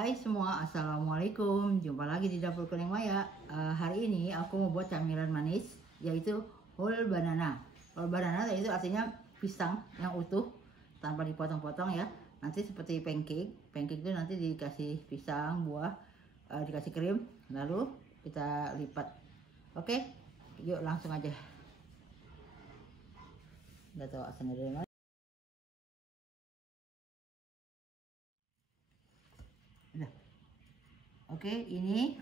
Hai semua, assalamualaikum. Jumpa lagi di dapur Kuning Maya. Hari ini aku mau buat camilan manis, yaitu whole banana. Whole banana itu artinya pisang yang utuh tanpa dipotong-potong ya. Nanti seperti pancake. Pancake itu nanti dikasih pisang, buah, dikasih krim, lalu kita lipat. Oke, yuk langsung aja. Udah tahu asalnya dari mana? Udah. Oke, ini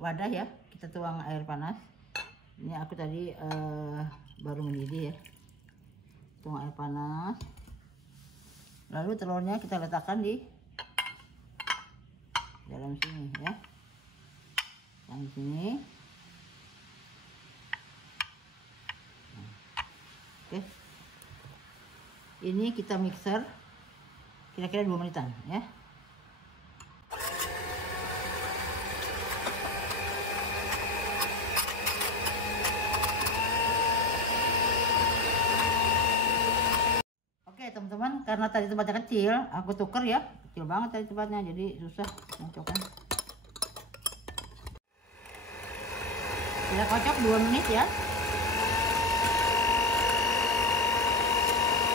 wadah ya, kita tuang air panas. Ini aku tadi baru mendidih ya. Tuang air panas. Lalu telurnya kita letakkan di dalam sini ya. Yang di sini. Oke. Ini kita mixer kira-kira 2 menitan ya. Oke teman-teman, karena tadi tempatnya kecil, aku tuker ya, kecil banget tadi tempatnya, jadi susah ngocoknya. Kita kocok 2 menit ya.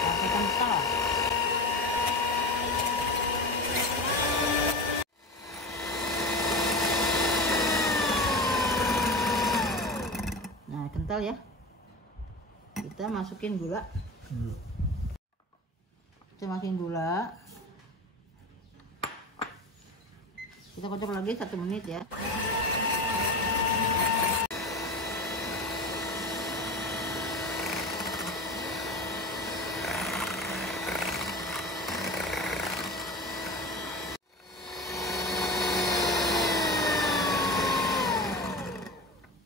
Sampai kental. Nah kental ya. Kita masukin gula. Kita masukin gula, kita kocok lagi 1 menit ya.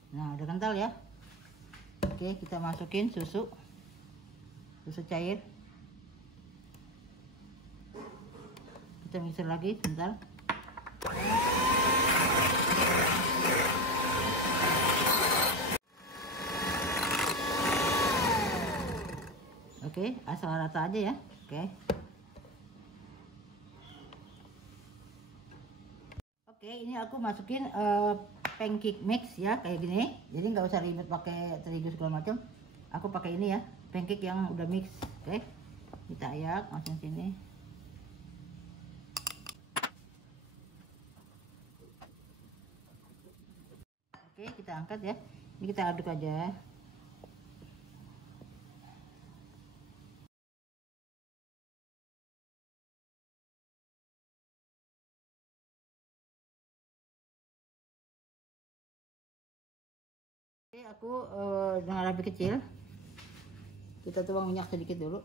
Nah udah kental ya. Oke, kita masukin susu cair. Kita mixer lagi sebentar. Oke, asal rata aja ya. Oke, ini aku masukin pancake mix ya, kayak gini. Jadi nggak usah ribet pakai terigu segala macam. Aku pakai ini ya, pancake yang udah mix. Oke, kita ayak masukin sini. Oke, kita angkat ya. Ini kita aduk aja. Oke, aku dengan api kecil. Kita tuang minyak sedikit dulu.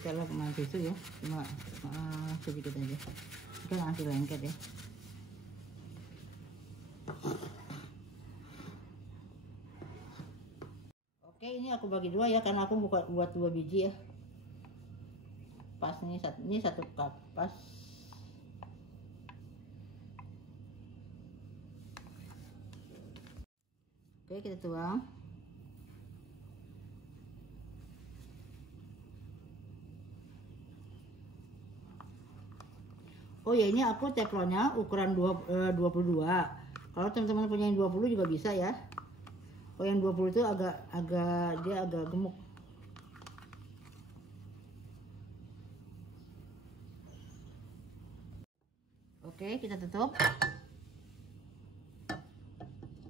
Kita lah pemain tisu ya, cuma sedikit aja, kita nanti lengket ya. Oke, ini aku bagi 2 ya, karena aku buat 2 biji ya. Pas ini 1 cup pas. Oke, kita tuang. Oh ya, ini aku teflonnya ukuran 22. Kalau teman-teman punya yang 20 juga bisa ya. Oh, yang 20 itu dia agak gemuk. Oke, kita tutup.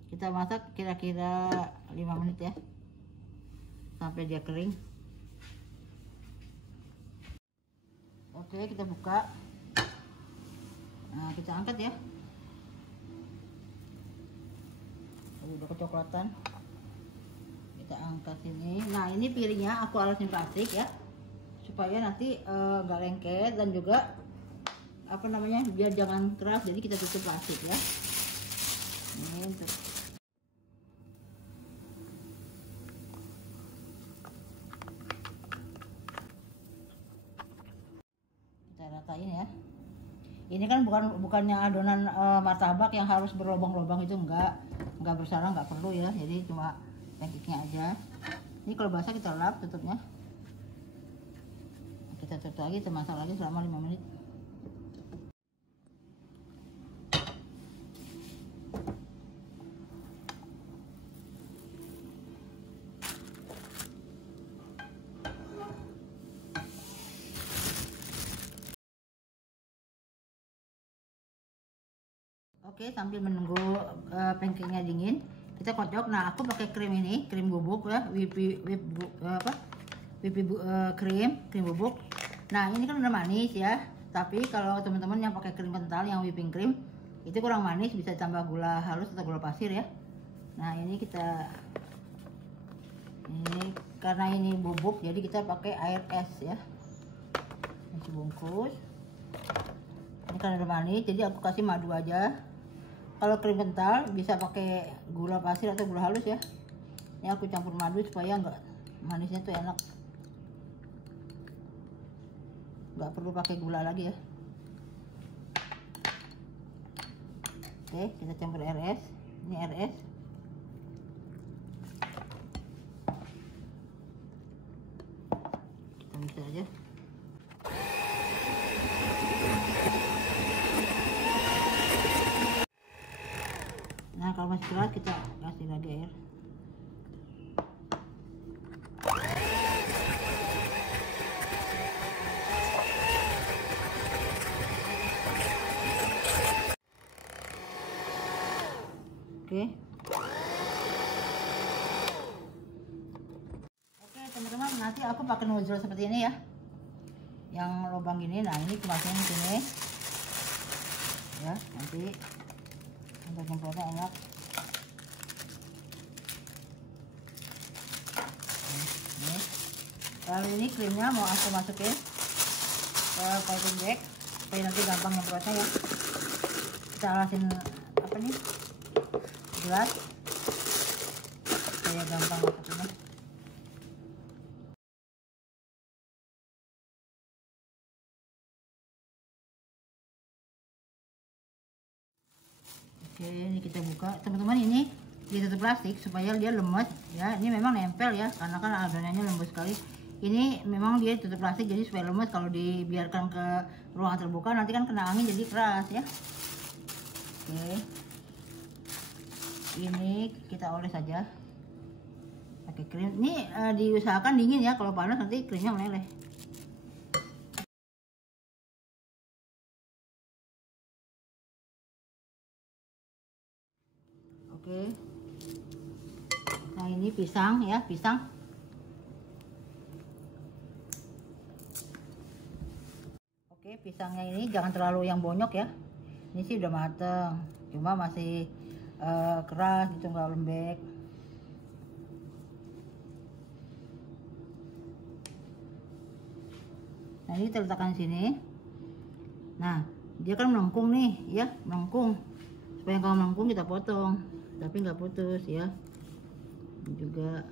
Kita masak kira-kira 5 menit ya. Sampai dia kering. Oke, kita buka. Nah, kita angkat ya. Udah kecoklatan. Kita angkat sini. Nah, ini piringnya aku alasin plastik ya, supaya nanti nggak lengket, dan juga biar jangan keras. Jadi kita tutup plastik ya. Ini untuk kita ratain ya. Ini kan bukannya adonan martabak yang harus berlobang-lobang, itu enggak bersarang, nggak perlu ya. Jadi cuma pancake-nya aja. Ini kalau basah kita lap tutupnya. Kita tutup lagi, kita masak lagi selama 5 menit. Oke, sambil menunggu pancake-nya dingin, kita kocok. Nah, aku pakai krim ini, krim bubuk ya, krim bubuk. Nah, ini kan udah manis ya. Tapi kalau teman-teman yang pakai krim kental, yang whipping cream, itu kurang manis, bisa ditambah gula halus atau gula pasir ya. Nah, ini karena ini bubuk, jadi kita pakai air es ya. Ini sebungkus. Ini kan udah manis, jadi aku kasih madu aja. Kalau krim kental bisa pakai gula pasir atau gula halus ya. Ini aku campur madu supaya enggak manisnya tuh enak. Nggak perlu pakai gula lagi ya. Oke, kita campur RS. Ini RS. Kita mix aja. Nah, kalau masih keras kita kasih lagi air. Oke. Oke, teman-teman, nanti aku pakai nozzle seperti ini ya. Yang lubang gini. Nah, ini kemasannya di sini. Ya, nanti untuk nyemprotnya enak. Ini. Lalu ini krimnya mau aku masukin ke piping bag supaya nanti gampang nyemprotnya ya. Kita alasin apa nih, gelas supaya gampang masuknya. Oke, ini kita buka. Teman-teman, ini ditutup plastik supaya dia lemes ya. Ini memang nempel ya, karena kan adonannya lembut sekali. Ini memang dia tutup plastik jadi supaya lemes. Kalau dibiarkan ke ruangan terbuka nanti kan kena angin jadi keras ya. Oke, ini kita oles saja pakai krim. Ini diusahakan dingin ya, kalau panas nanti krimnya meleleh. Oke. Nah, ini pisang ya, pisang. Oke, pisangnya ini jangan terlalu yang bonyok ya. Ini sih udah mateng, cuma masih keras gitu, nggak lembek. Nah, ini kita letakkan di sini. Nah, dia kan melengkung nih ya, melengkung. Supaya kalau melengkung kita potong, tapi nggak putus ya. Ini juga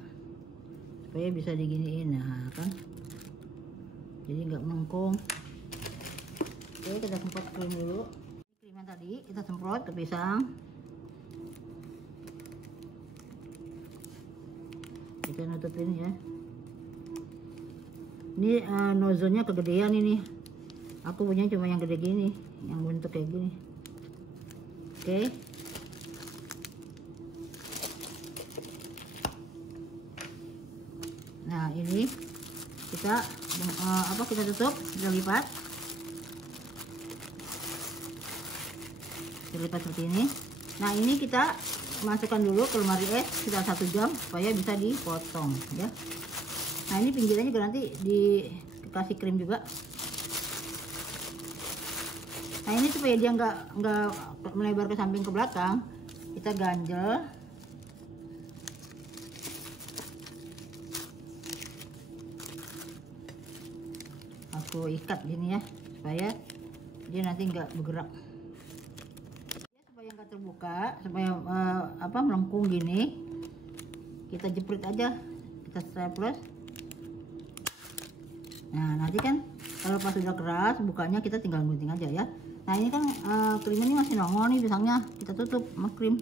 supaya bisa diginiin. Nah, kan jadi nggak melengkung. Oke, kita semprot krim dulu. Krim yang tadi kita semprot ke pisang. Kita nutupin ya. Ini nozzle-nya kegedean ini. Aku punya cuma yang gede gini, yang bentuk kayak gini. Oke. Nah, ini kita kita tutup, kita lipat. Kita lipat seperti ini. Nah, ini kita masukkan dulu ke lemari es sekitar 1 jam supaya bisa dipotong ya. Nah, ini pinggirannya juga nanti dikasih krim juga. Nah, ini supaya dia nggak melebar ke samping ke belakang, kita ganjel. Aku ikat gini ya supaya dia nanti nggak bergerak. Supaya nggak terbuka, supaya melengkung gini, kita jeprit aja, kita staples. Nah, nanti kan kalau pas sudah keras bukanya kita tinggal gunting aja ya. Nah, ini kan krim ini masih nongol nih pisangnya, kita tutup sama krim.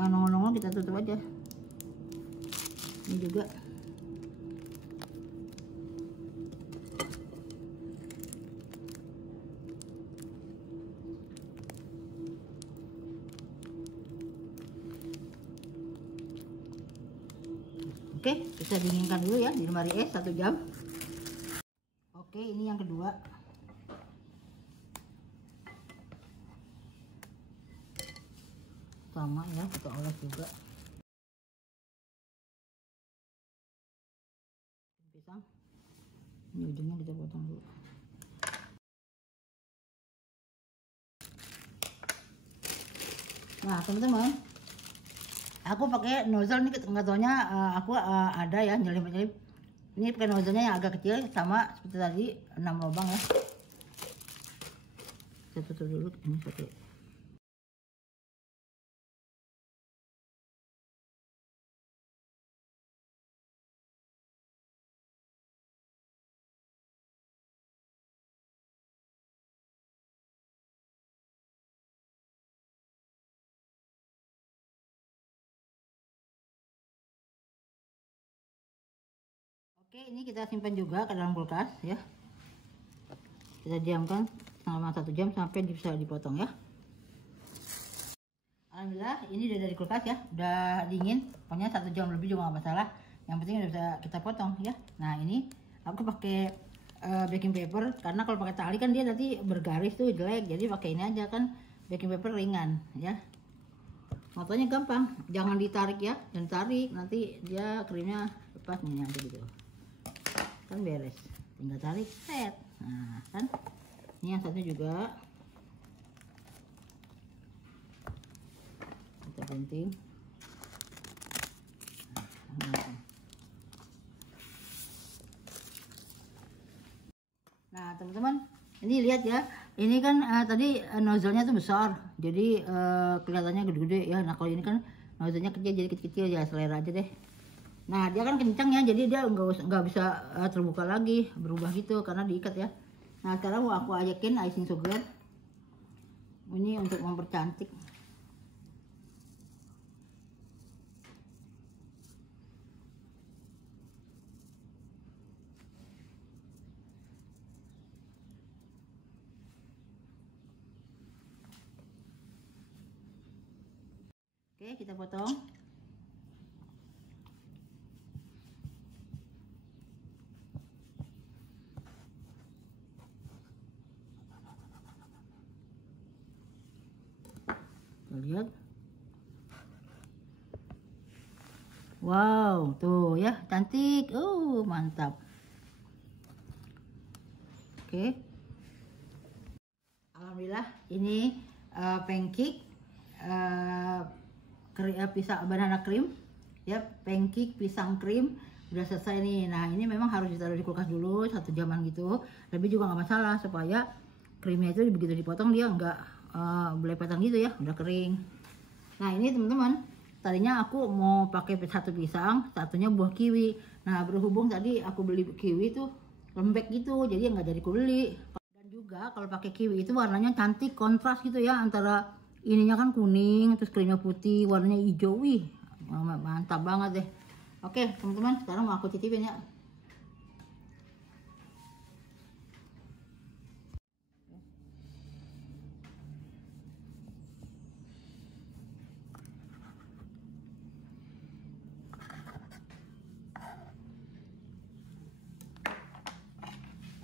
yang nongol-nongol kita tutup aja. Ini juga. Oke, kita dinginkan dulu ya di lemari es 1 jam. Oke, ini yang kedua. Sama ya, kita oles juga. Pisang. Ini ujungnya kita potong dulu. Nah, teman-teman, aku pakai nozzle nih, nggak taunya aku ada ya nyelip-nyelip. Ini pakai nozzle-nya yang agak kecil, sama seperti tadi 6 lubang ya. Saya tutup dulu ini satu. Oke, ini kita simpan juga ke dalam kulkas ya. Kita diamkan selama 1 jam sampai bisa dipotong ya. Alhamdulillah ini udah dari kulkas ya, udah dingin. Pokoknya 1 jam lebih juga nggak masalah. Yang penting udah bisa kita potong ya. Nah ini aku pakai baking paper, karena kalau pakai tali kan dia nanti bergaris tuh jelek. Jadi pakai ini aja kan, baking paper ringan ya. Motonya gampang, jangan ditarik ya, dan tarik nanti dia krimnya lepas nih aja gitu. Kan beres, tinggal tarik set. Nah kan ini yang satunya juga kita gunting. Nah teman-teman, ini lihat ya, ini kan tadi nozzle-nya tuh besar, jadi kelihatannya gede-gede ya. Nah kalau ini kan nozzle-nya kecil, jadi kecil-kecil ya, selera aja deh. Nah dia kan kencang ya, jadi dia nggak bisa terbuka lagi, berubah gitu karena diikat ya. Nah sekarang mau aku ajakin icing sugar, ini untuk mempercantik. Oke, kita potong. Lihat, wow tuh ya, cantik, mantap. Oke, alhamdulillah ini pancake pisang banana cream ya, pancake pisang krim udah selesai nih. Nah ini memang harus ditaruh di kulkas dulu 1 jaman gitu, lebih juga nggak masalah, supaya krimnya itu begitu dipotong dia nggak belepetan gitu ya, udah kering. Nah ini teman-teman, tadinya aku mau pakai 1 pisang, satunya buah kiwi. Nah berhubung tadi aku beli kiwi tuh lembek gitu, jadi nggak jadi aku beli. Dan juga kalau pakai kiwi itu warnanya cantik, kontras gitu ya, antara ininya kan kuning, terus krimnya putih, warnanya hijau. Wih mantap banget deh. Oke teman-teman, sekarang mau aku cicipin ya.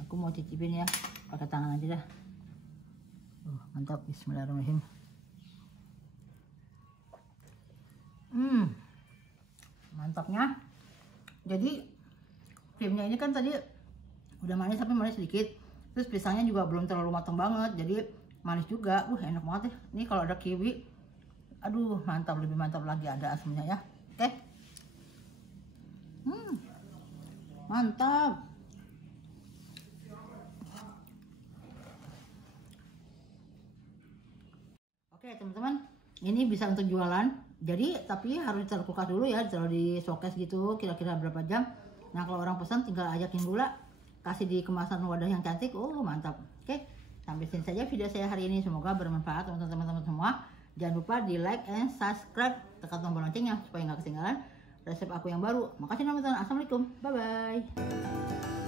Aku mau cicipin ya, pakai tangan aja dah. Mantap, bismillahirrahmanirrahim. Mantapnya. Jadi krimnya ini kan tadi udah manis, tapi manis sedikit. Terus pisangnya juga belum terlalu matang banget, jadi manis juga. Enak banget ya. Ini kalau ada kiwi, aduh mantap, lebih mantap lagi ada asamnya ya. Oke. Mantap. Oke teman-teman, ini bisa untuk jualan. Jadi tapi harus ditaruh kulkas dulu ya, ditaruh di showcase gitu kira-kira berapa jam. Nah kalau orang pesan tinggal ajakin gula, kasih di kemasan wadah yang cantik. Mantap. Oke, sampai sini saja video saya hari ini, semoga bermanfaat untuk teman-teman semua. Jangan lupa di like and subscribe, tekan tombol loncengnya supaya nggak ketinggalan resep aku yang baru. Makasih nonton. Assalamualaikum, bye bye.